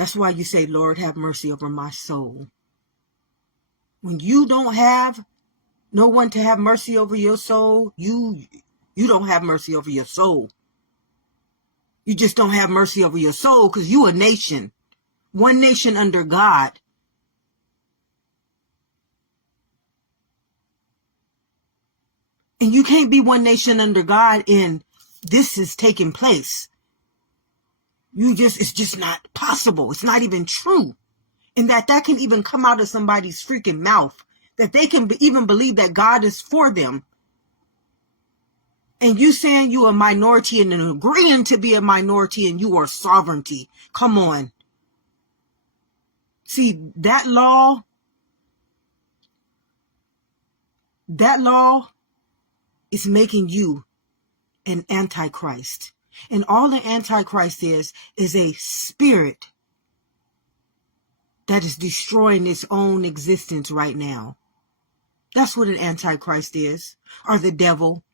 That's why you say, Lord, have mercy over my soul. When you don't have no one to have mercy over your soul, you don't have mercy over your soul. You just don't have mercy over your soul because you a nation. One nation under God. And you can't be one nation under God and this is taking place. It's just not possible. It's not even true. And that can even come out of somebody's freaking mouth. That they can even believe that God is for them. And you saying you a minority and agreeing to be a minority and you are sovereignty. Come on. See, that law is making you an antichrist. And all the antichrist is a spirit that is destroying its own existence right now. That's what an antichrist is, or the devil.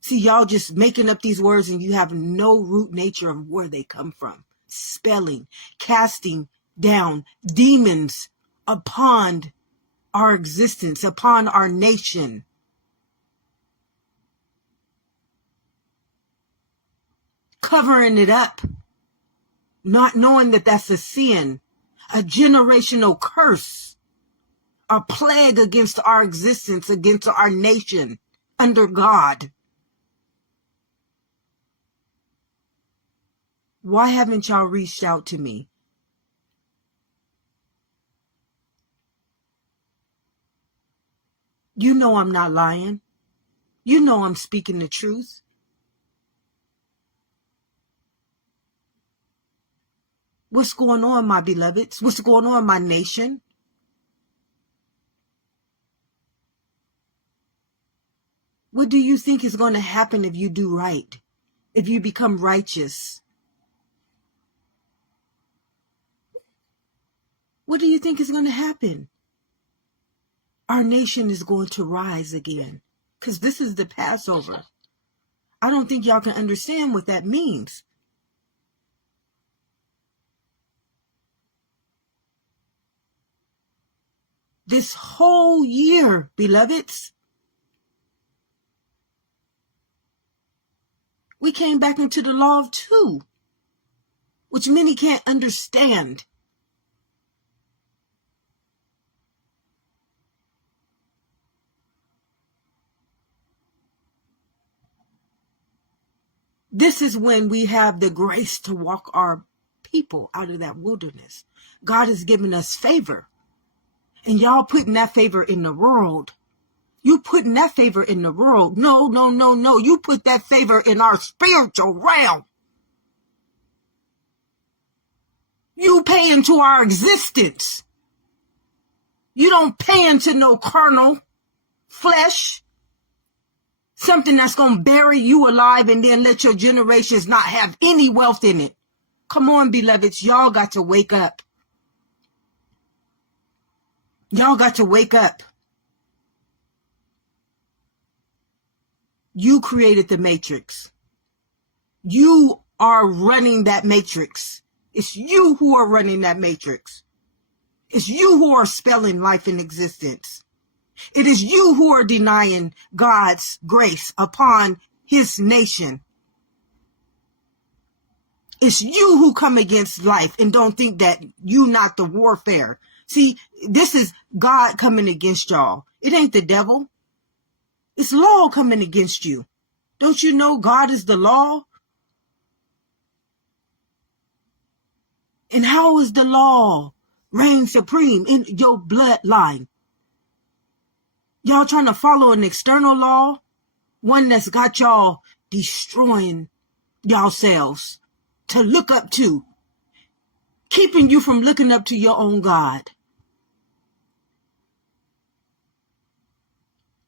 See, y'all just making up these words and you have no root nature of where they come from. Spelling, casting down demons upon our existence, upon our nation. Covering it up, not knowing that that's a sin, a generational curse, a plague against our existence, against our nation, under God. Why haven't y'all reached out to me? You know I'm not lying. You know I'm speaking the truth. What's going on, my beloveds? What's going on, my nation? What do you think is going to happen if you do right? If you become righteous? What do you think is going to happen? Our nation is going to rise again. Because this is the Passover. I don't think y'all can understand what that means. This whole year, beloveds, we came back into the law of two, which many can't understand. This is when we have the grace to walk our people out of that wilderness. God has given us favor. And y'all putting that favor in the world. You putting that favor in the world. No. You put that favor in our spiritual realm. You pay into our existence. You don't pay into no carnal flesh. Something that's going to bury you alive and then let your generations not have any wealth in it. Come on, beloveds. Y'all got to wake up. Y'all got to wake up. You created the matrix. You are running that matrix. It's you who are running that matrix. It's you who are spelling life in existence. It is you who are denying God's grace upon his nation. It's you who come against life and don't think that you not the warfare. See, this is God coming against y'all. It ain't the devil. It's law coming against you. Don't you know God is the law? And how is the law reign supreme in your bloodline? Y'all trying to follow an external law? One that's got y'all destroying yourselves to look up to. Keeping you from looking up to your own God.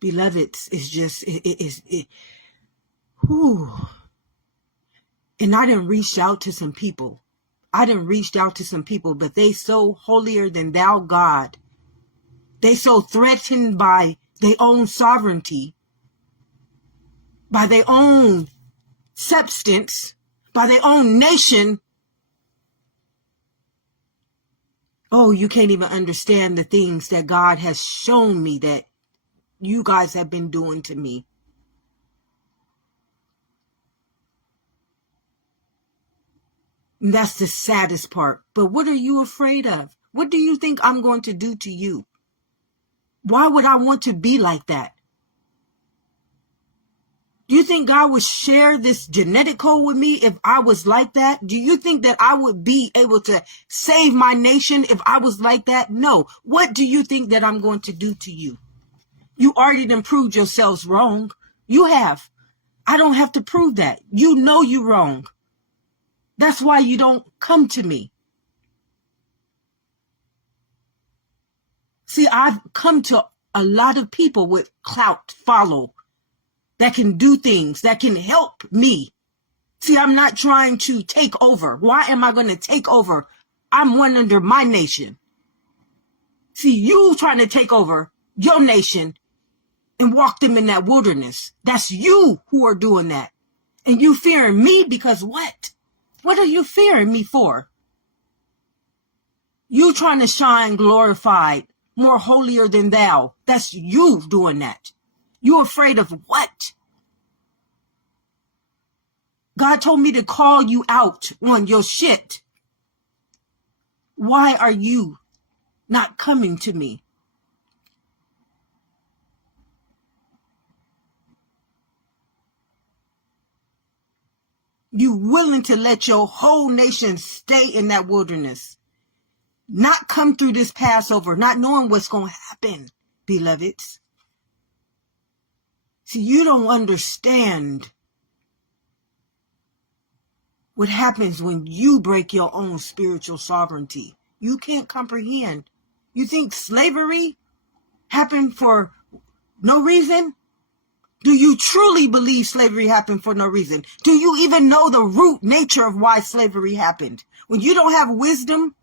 Beloveds, it's just, whew. And I done reached out to some people. But they so holier than thou God. They so threatened by their own sovereignty, by their own substance, by their own nation, Oh, you can't even understand the things that God has shown me that you guys have been doing to me. And that's the saddest part. But what are you afraid of? What do you think I'm going to do to you? Why would I want to be like that? Do you think God would share this genetic code with me if I was like that? Do you think that I would be able to save my nation if I was like that? No. What do you think that I'm going to do to you? You already done proved yourselves wrong. You have. I don't have to prove that. You know you're wrong. That's why you don't come to me. See, I've come to a lot of people with clout follow that can do things, that can help me. See, I'm not trying to take over. Why am I going to take over? I'm one under my nation. See, you trying to take over your nation and walk them in that wilderness. That's you who are doing that. And you fearing me because what? What are you fearing me for? You trying to shine glorified, more holier than thou. That's you doing that. You afraid of what? God told me to call you out on your shit. Why are you not coming to me? You willing to let your whole nation stay in that wilderness, not come through this Passover, not knowing what's going to happen, beloveds. See, you don't understand what happens when you break your own spiritual sovereignty. You can't comprehend. You think slavery happened for no reason? Do you truly believe slavery happened for no reason? Do you even know the root nature of why slavery happened? When you don't have wisdom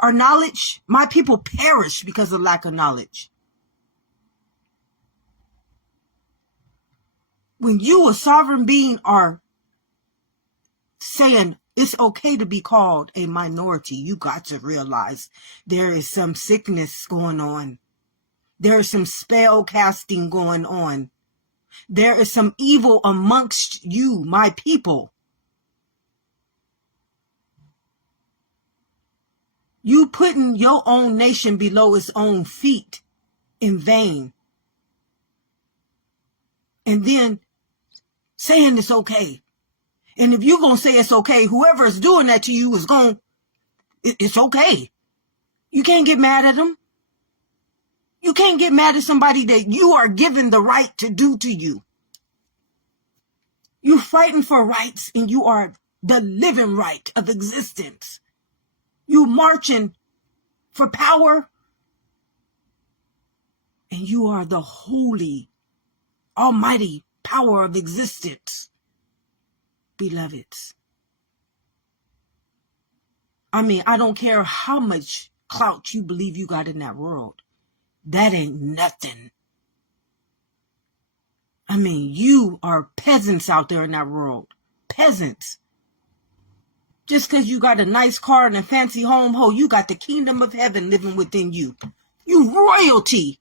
or knowledge, my people perish because of lack of knowledge. When you, a sovereign being, are saying it's okay to be called a minority, you got to realize there is some sickness going on. There is some spell casting going on. There is some evil amongst you, my people. You putting your own nation below its own feet in vain. And then saying it's okay. And if you're going to say it's okay, whoever is doing that to you is going, it's okay. You can't get mad at them. You can't get mad at somebody that you are given the right to do to you. You're fighting for rights and you are the living right of existence. You marching for power and you are the holy, almighty power of existence, beloveds. I mean, I don't care how much clout you believe you got in that world. That ain't nothing. I mean, you are peasants out there in that world. Peasants. Just because you got a nice car and a fancy home, you got the kingdom of heaven living within you. You royalty.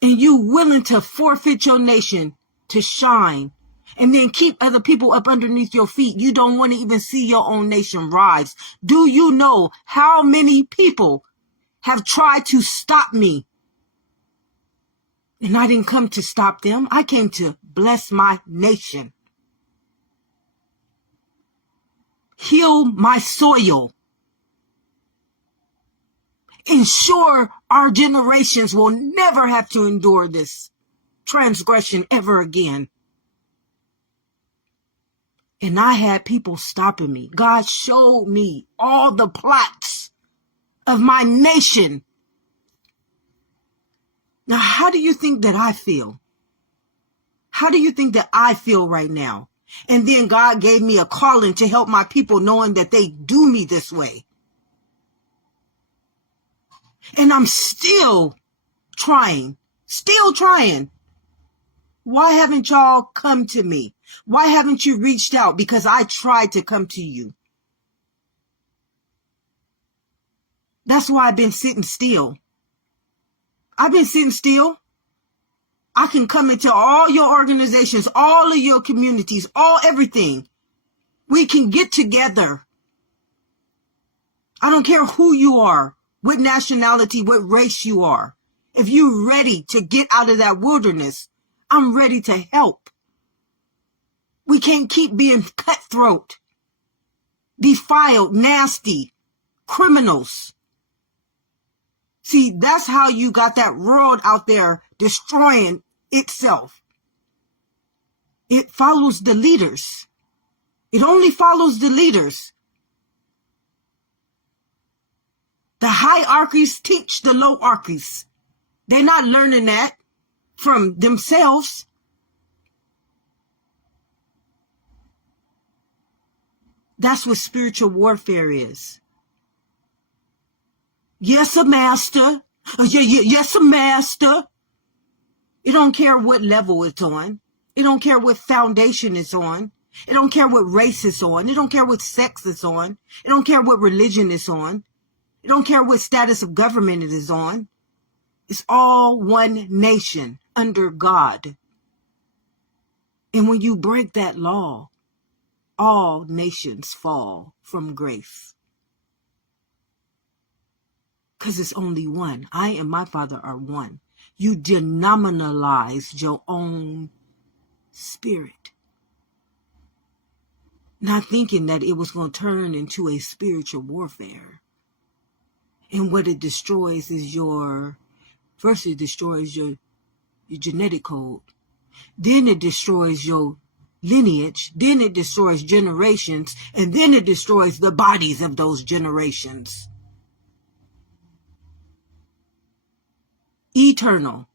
And you willing to forfeit your nation to shine and then keep other people up underneath your feet. You don't want to even see your own nation rise. Do you know how many people have tried to stop me? And I didn't come to stop them. I came to bless my nation. Heal my soil. Ensure our generations will never have to endure this transgression ever again. And I had people stopping me. God showed me all the plots of my nation. Now, how do you think that I feel? How do you think that I feel right now? And then God gave me a calling to help my people, knowing that they do me this way. And I'm still trying. Why haven't y'all come to me? Why haven't you reached out? Because I tried to come to you. That's why I've been sitting still. I've been sitting still. I can come into all your organizations, all of your communities, everything. We can get together. I don't care who you are, what nationality, what race you are. If you're ready to get out of that wilderness, I'm ready to help. We can't keep being cutthroat, defiled, nasty, criminals. See, that's how you got that world out there destroying itself. It follows the leaders. It only follows the leaders. The hierarchies teach the lowarchies. They're not learning that from themselves. That's what spiritual warfare is. Yes, a master. Yes, a master. It don't care what level it's on. It don't care what foundation it's on. It don't care what race it's on. It don't care what sex it's on. It don't care what religion it's on. It don't care what status of government it is on. It's all one nation under God. And when you break that law, all nations fall from grace. Because it's only one. I and my Father are one. You denominalized your own spirit, not thinking that it was going to turn into a spiritual warfare. And what it destroys is first it destroys your genetic code. Then it destroys your lineage. Then it destroys generations. And then it destroys the bodies of those generations. Eternal,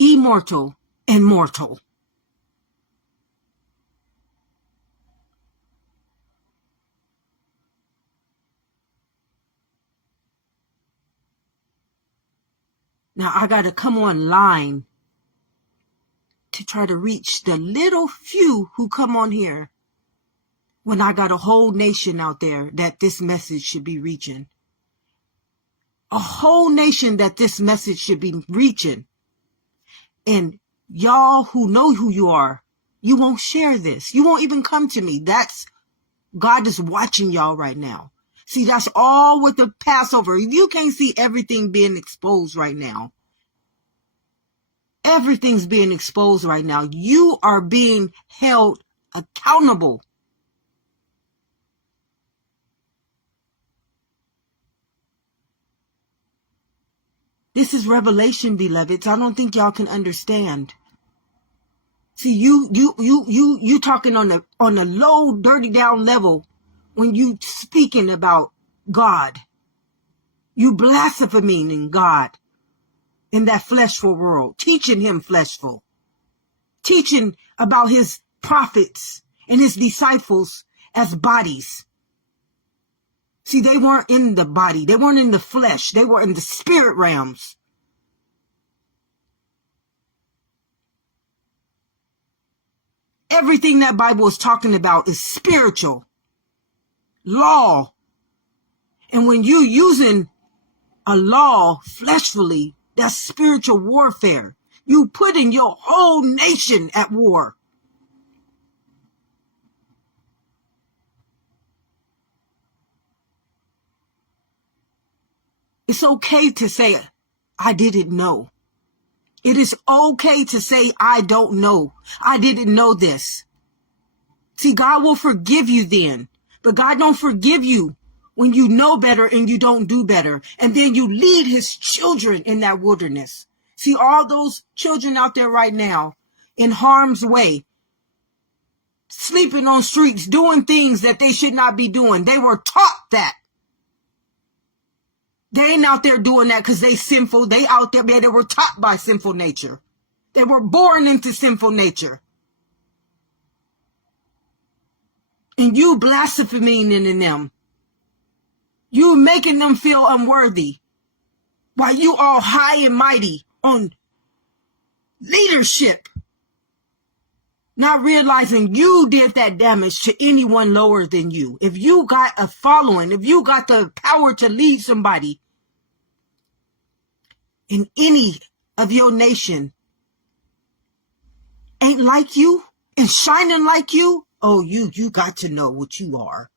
immortal, and mortal. Now I got to come online to try to reach the little few who come on here when I got a whole nation out there that this message should be reaching. A whole nation that this message should be reaching. And y'all who know who you are, you won't share this. You won't even come to me. God is watching y'all right now. See, that's all with the Passover. You can't see everything being exposed right now. Everything's being exposed right now. You are being held accountable. This is revelation, beloveds. I don't think y'all can understand. See, you talking on a low, dirty down level when you speaking about God. You blaspheming God in that fleshful world, teaching him fleshful, teaching about his prophets and his disciples as bodies. See, they weren't in the body. They weren't in the flesh. They were in the spirit realms. Everything that Bible is talking about is spiritual. Law. And when you're using a law fleshfully, that's spiritual warfare. You putting your whole nation at war. It's okay to say, I didn't know. It is okay to say, I don't know. I didn't know this. See, God will forgive you then. But God don't forgive you when you know better and you don't do better. And then you lead his children in that wilderness. See, all those children out there right now in harm's way, sleeping on streets, doing things that they should not be doing. They were taught that. They ain't out there doing that because they sinful. They out there, they were taught by sinful nature. They were born into sinful nature. And you blaspheming in them. You making them feel unworthy. While you all high and mighty on leadership. Not realizing you did that damage to anyone lower than you. If you got a following, if you got the power to lead somebody, in any of your nation ain't like you and shining like you, oh, you got to know what you are.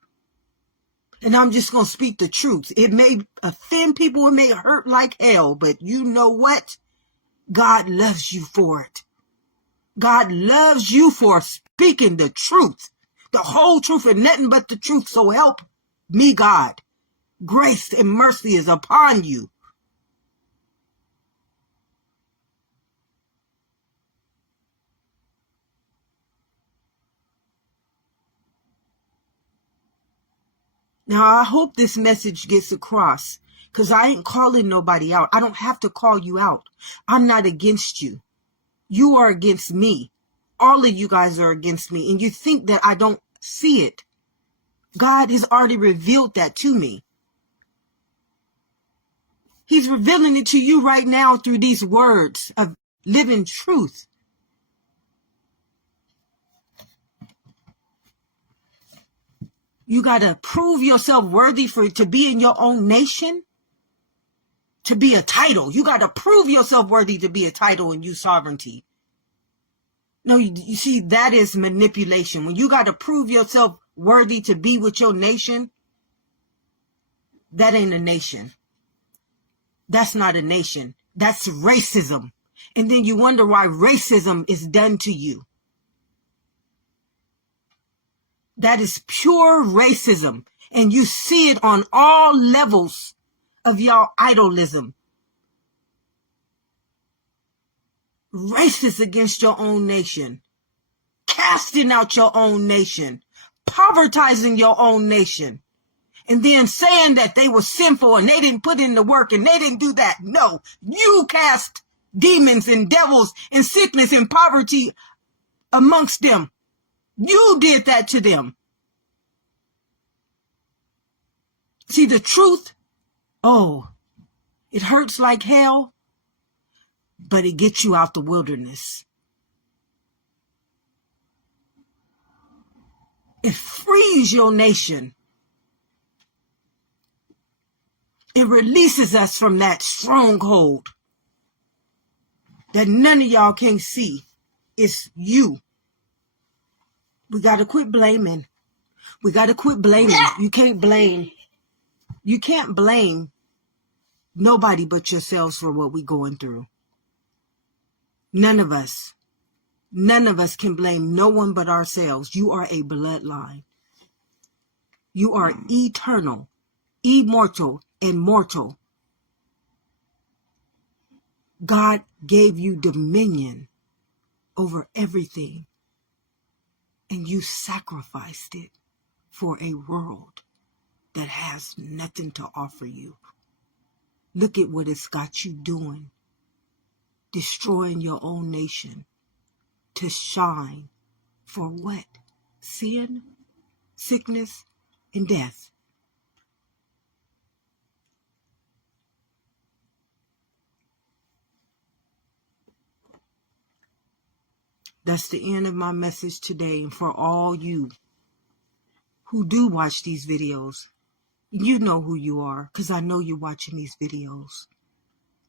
And I'm just going to speak the truth. It may offend people. It may hurt like hell. But you know what? God loves you for it. God loves you for speaking the truth. The whole truth and nothing but the truth. So help me, God. Grace and mercy is upon you. Now, I hope this message gets across, because I ain't calling nobody out. I don't have to call you out. I'm not against you. You are against me. All of you guys are against me. And you think that I don't see it. God has already revealed that to me. He's revealing it to you right now through these words of living truth. You got to prove yourself worthy to be in your own nation, to be a title. You got to prove yourself worthy to be a title and use sovereignty. No, you see, that is manipulation. When you got to prove yourself worthy to be with your nation, that ain't a nation. That's not a nation. That's racism. And then you wonder why racism is done to you. That is pure racism. And you see it on all levels of y'all idolism. Racist against your own nation. Casting out your own nation. Povertizing your own nation. And then saying that they were sinful and they didn't put in the work and they didn't do that. No, you cast demons and devils and sickness and poverty amongst them. You did that to them. See, the truth, oh, it hurts like hell, but it gets you out the wilderness. It frees your nation. It releases us from that stronghold that none of y'all can see. It's you. We got to quit blaming. We got to quit blaming. You can't blame. You can't blame nobody but yourselves for what we're going through. None of us. None of us can blame no one but ourselves. You are a bloodline. You are eternal, immortal, and mortal. God gave you dominion over everything, and you sacrificed it for a world that has nothing to offer you. Look at what it's got you doing, destroying your own nation to shine for what? Sin, sickness, and death. That's the end of my message today. And for all you who do watch these videos, you know who you are, because I know you're watching these videos.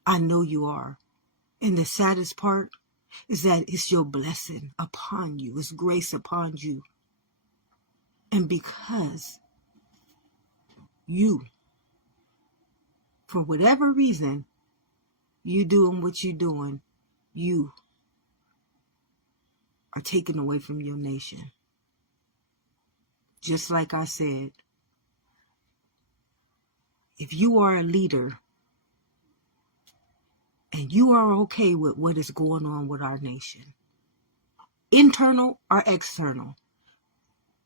I know you are. And the saddest part is that it's your blessing upon you. It's grace upon you. And because you, for whatever reason, you doing what you're doing, you are taken away from your nation. Just like I said, if you are a leader and you are okay with what is going on with our nation, internal or external,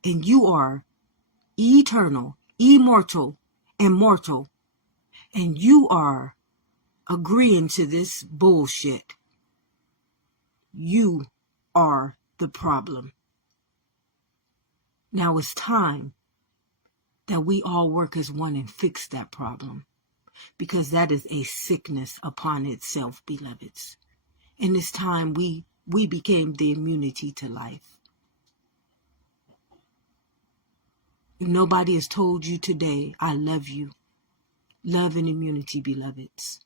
and you are eternal, immortal, and mortal, and you are agreeing to this bullshit, you are the problem. Now it's time that we all work as one and fix that problem, because that is a sickness upon itself, beloveds. And it's time we became the immunity to life. If nobody has told you today, I love you. Love and immunity, beloveds.